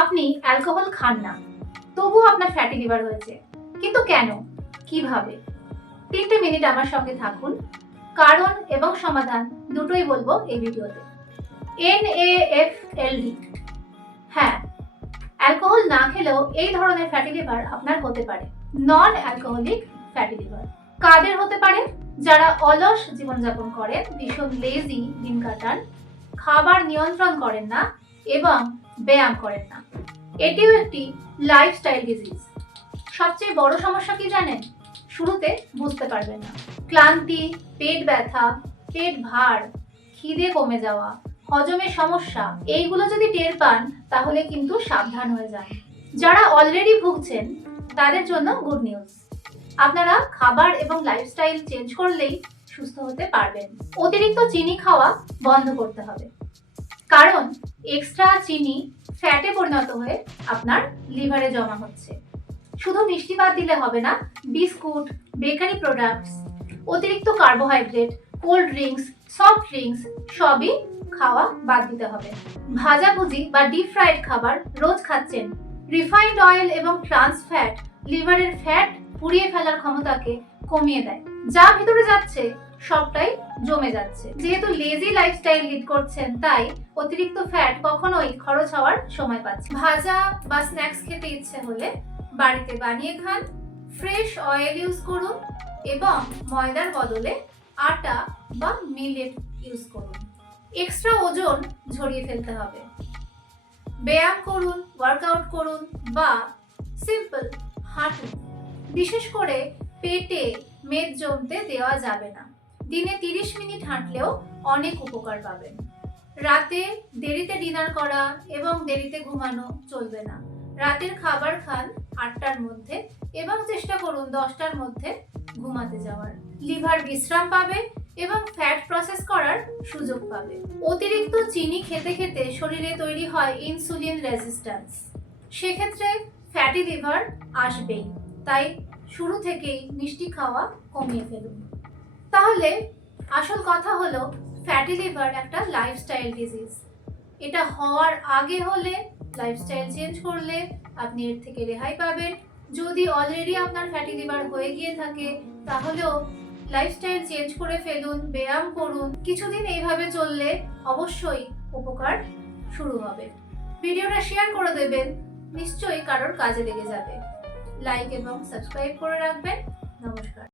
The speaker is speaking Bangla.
আপনি অ্যালকোহল খান না, তবুও আপনার ফ্যাটি লিভার হয়েছে, কিন্তু কেন, কিভাবে? 3টে মিনিট আমার সঙ্গে থাকুন, কারণ এবং সমাধান দুটোই বলবো এই ভিডিওতে। NAFLD, হ্যাঁ, অ্যালকোহল না খেলেও এই ধরনের ফ্যাটি লিভার আপনার হতে পারে। নন অ্যালকোহলিক ফ্যাটি লিভার কাদের হতে পারে? যারা অলস জীবনযাপন করেন, ভীষণ লেজি দিন কাটান, খাবার নিয়ন্ত্রণ করেন না এবং ব্যায়াম করেন না। এটিও একটি লাইফস্টাইল ডিজিজ। সবচেয়ে বড় সমস্যা কি জানেন? শুরুতে বুঝতে পারবেন না। ক্লান্তি, পেট ব্যথা, পেট ভার, খিদে কমে যাওয়া, হজমের সমস্যা, এইগুলো যদি টের পান তাহলে কিন্তু সাবধান হয়ে যান। যারা অলরেডি ভুগছেন তাদের জন্য গুড নিউজ। আপনারা খাবার এবং লাইফস্টাইল চেঞ্জ করলেই সুস্থ হতে পারবেন। অতিরিক্ত চিনি খাওয়া বন্ধ করতে হবে, কারণ এক্সট্রা চিনি ফ্যাটে পরিণত হয়ে আপনার লিভারে জমা হচ্ছে। শুধু মিষ্টি বাদ দিলে হবে না, বিস্কুট, বেকারি প্রোডাক্টস, অতিরিক্ত carbohydrate, cold drinks, soft drinks সবই খাওয়া বাদ দিতে হবে। ভাজাভুজি বা ডিপ ফ্রাইড খাবার রোজ খাচ্ছেন। রিফাইন্ড অয়েল এবং ট্রান্স ফ্যাট লিভারের ফ্যাট পুড়িয়ে ফেলার ক্ষমতাকে কমিয়ে দেয়। যা ভিতরে যাচ্ছে সবটাই জমে যাচ্ছে। যেহেতু লেজি লাইফস্টাইল লিড করছেন, তাই অতিরিক্ত ফ্যাট কখনোই খরচ হওয়ার সময় পাচ্ছে। ভাজা বা স্ন্যাক্স খেতে ইচ্ছে হলে বাড়িতে বানিয়ে খান, ফ্রেশ অয়েল ইউজ করুন এবং ময়দার বদলে আটা বা মিলেট ইউজ করুন। এক্সট্রা ওজন ঝরিয়ে ফেলতে হবে। ব্যায়াম করুন, ওয়ার্কআউট করুন বা সিম্পল হাঁটুন। বিশেষ করে পেটে মেদ জমতে দেওয়া যাবে না। দিনে 30 মিনিট হাঁটলেও অনেক উপকার পাবেন। রাতে দেরিতে ডিনার করা এবং দেরিতে ঘুমানো চলবে না। রাতের খাবার খান 8টার মধ্যে এবং চেষ্টা করুন 10টার মধ্যে ঘুমাতে যাওয়ার। লিভার বিশ্রাম পাবে এবং ফ্যাট প্রসেস করার সুযোগ পাবে। অতিরিক্ত চিনি খেতে খেতে শরীরে তৈরি হয় ইনসুলিন রেজিস্ট্যান্স। সেক্ষেত্রে ফ্যাটি লিভার আসবেই। তাই শুরু থেকেই মিষ্টি খাওয়া কমিয়ে ফেলুন। তাহলে আসল কথা হলো, ফ্যাটি লিভার একটা লাইফস্টাইল ডিজিজ। এটা হওয়ার আগে হলে, লাইফস্টাইল চেঞ্জ করলে আপনি এর থেকে রেহাই পাবেন। যদি অলরেডি আপনার ফ্যাটি লিভার হয়ে গিয়ে থাকে তাহলেও লাইফস্টাইল চেঞ্জ করে ফেলুন, ব্যায়াম করুন। কিছুদিন এইভাবে চললে অবশ্যই উপকার শুরু হবে। ভিডিওটা শেয়ার করে দেবেন, নিশ্চয়ই কারোর কাজে লেগে যাবে। লাইক এবং সাবস্ক্রাইব করে রাখবেন। নমস্কার।